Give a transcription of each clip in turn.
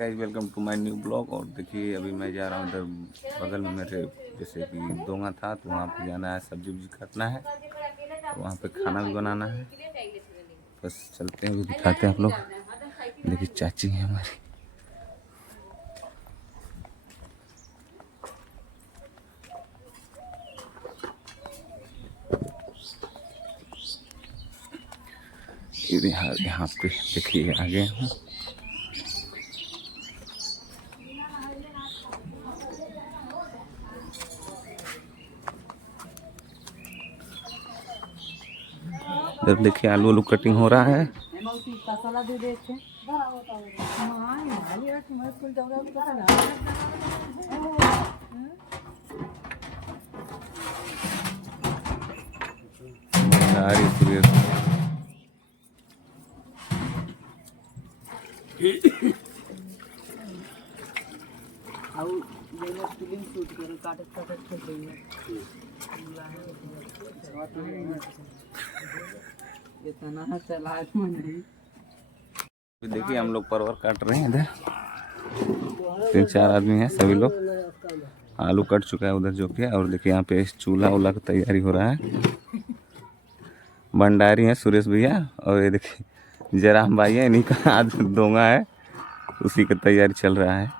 Guys welcome to my new blog. और देखिए अभी मैं जा रहा हूँ उधर बगल में मेरे जैसे कि दोंगा था तो वहाँ पे जाना है, सब्जी वब्जी काटना है, वहाँ पे खाना भी बनाना है। बस चलते हैं, भी दिखाते हैं आप लोग। देखिए चाची है हमारी। यहाँ पे देखिए आगे हूँ। इधर देखिए आलू आलू कटिंग हो रहा है। देखिए हम लोग परवर काट रहे हैं। इधर 3-4 आदमी हैं, सभी लोग। आलू कट चुका है उधर जो कि है। और देखिए यहाँ पे चूल्हा उल्हा का तैयारी हो रहा है। भंडारी है सुरेश भैया, और ये देखिए जयराम भाई है, इन्हीं का आज दोंगा है, उसी की तैयारी चल रहा है।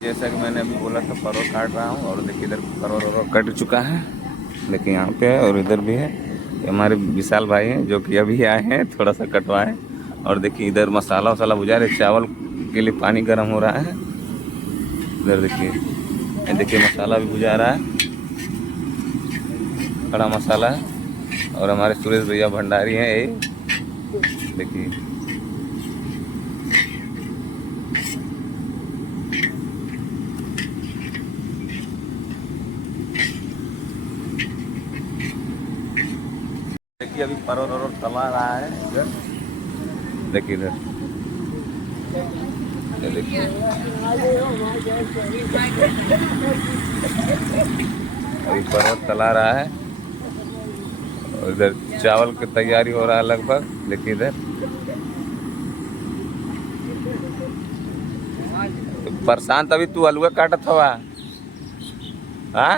जैसा कि मैंने अभी बोला था परवर काट रहा हूँ। और देखिए इधर परवर कट चुका है, देखिए यहाँ पे है और इधर भी है। हमारे विशाल भाई हैं जो कि अभी आए हैं, थोड़ा सा कटवाए। और देखिए इधर मसाला वसाला भुजा रहे, चावल के लिए पानी गर्म हो रहा है। इधर देखिए मसाला भी भुजा रहा है, खड़ा मसाला है। और हमारे सुरेश भैया भंडारी हैं ये, देखिए। देखिए अभी परवर तला रहा है इधर, देखिए इधर देखिए अभी परवर तला रहा है। और इधर चावल की तैयारी हो रहा है लगभग, देखिए इधर। प्रशांत अभी तू आलू काटत हवा? हाँ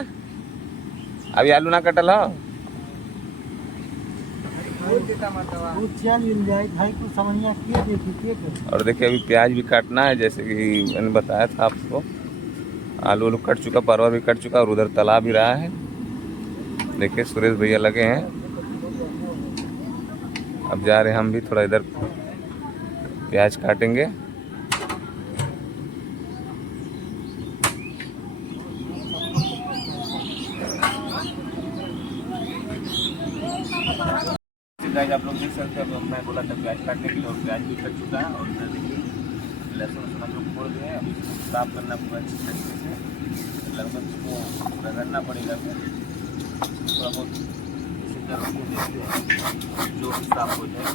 अभी आलू ना कटल हो? और देखिए अभी प्याज भी काटना है, जैसे कि मैंने बताया था आपको। आलू आलू कट चुका, परवर भी कट चुका, और उधर तला भी रहा है। देखिए सुरेश भैया लगे हैं। अब जा रहे हैं हम भी, थोड़ा इधर प्याज काटेंगे। गाइस आप लोग देख सकते हैं, मैं बोला था प्याज काटने के लिए, और प्याज भी कट चुका है। और इधर देखिए लहसुन वसुन हम लोग खोल दिए हैं। अभी इसको साफ करना पूरा अच्छी तरीके से, लगभग इसको रगड़ना पड़ेगा फिर थोड़ा बहुत, इसी तरह को देखते हैं जो साफ हो जाए।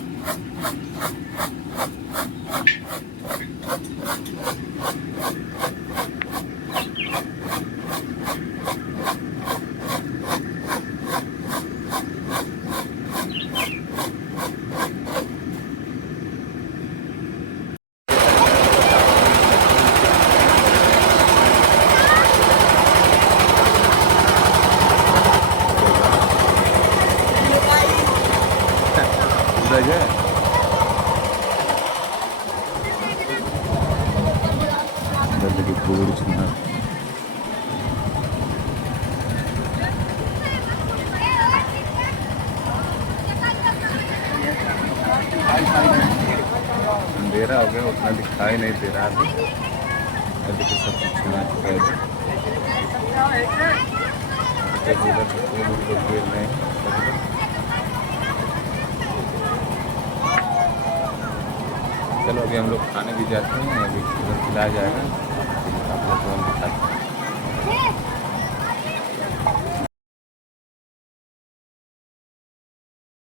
अंधेरा हो गया, उतना दिखाई नहीं दे रहा अभी। देखिए सब कुछ छुना चुका है। चलो अभी हम लोग खाने भी जाते हैं, अभी खिलाया जाएगा, आप लोग को हम दिखाते हैं।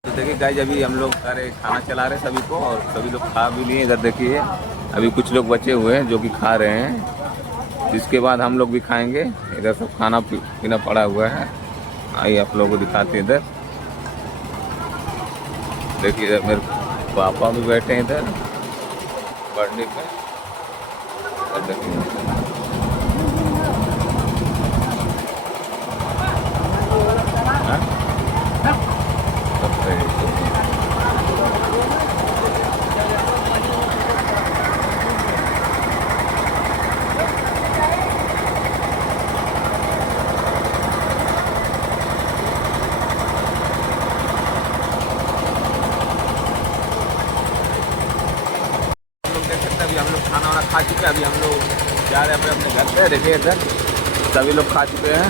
तो देखिए गाइस अभी हम लोग सारे खाना चला रहे हैं सभी को, और सभी लोग खा भी लिए। इधर देखिए अभी कुछ लोग बचे हुए हैं जो कि खा रहे हैं, जिसके बाद हम लोग भी खाएंगे। इधर सब खाना पीना पड़ा हुआ है। आइए आप लोगों को दिखाते हैं। इधर देखिए इधर मेरे पापा भी बैठे हैं इधर बढ़ने पे। और देखिए हाँ? सब सही है। देख सकते हैं अभी हम लोग खाना वाना खा चुके हैं। अभी हम लोग जा रहे हैं अपने अपने घर पे। देखिए इधर सभी लोग खा चुके हैं।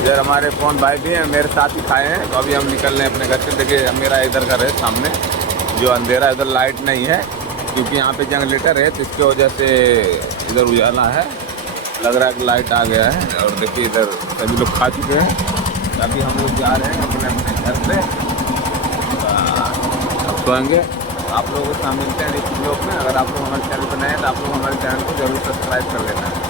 इधर हमारे कौन भाई भी हैं, मेरे साथ ही खाए हैं। तो अभी हम निकल रहे हैं अपने घर से। देखिए मेरा इधर घर है सामने, जो अंधेरा है, इधर लाइट नहीं है क्योंकि यहाँ पे जनरेटर है, तो इसकी वजह से इधर उजाला है। लग रहा है कि लाइट आ गया है। और देखिए इधर सभी लोग खा चुके हैं। तो अभी हम लोग जा रहे हैं अपने अपने घर पे, अब सोएंगे। आप लोगों के साथ मिलते हैं नेक्स्ट ब्लॉग में। अगर आप लोग हमारे चैनल पर नए हैं तो आप लोग हमारे चैनल को जरूर सब्सक्राइब कर लेना है।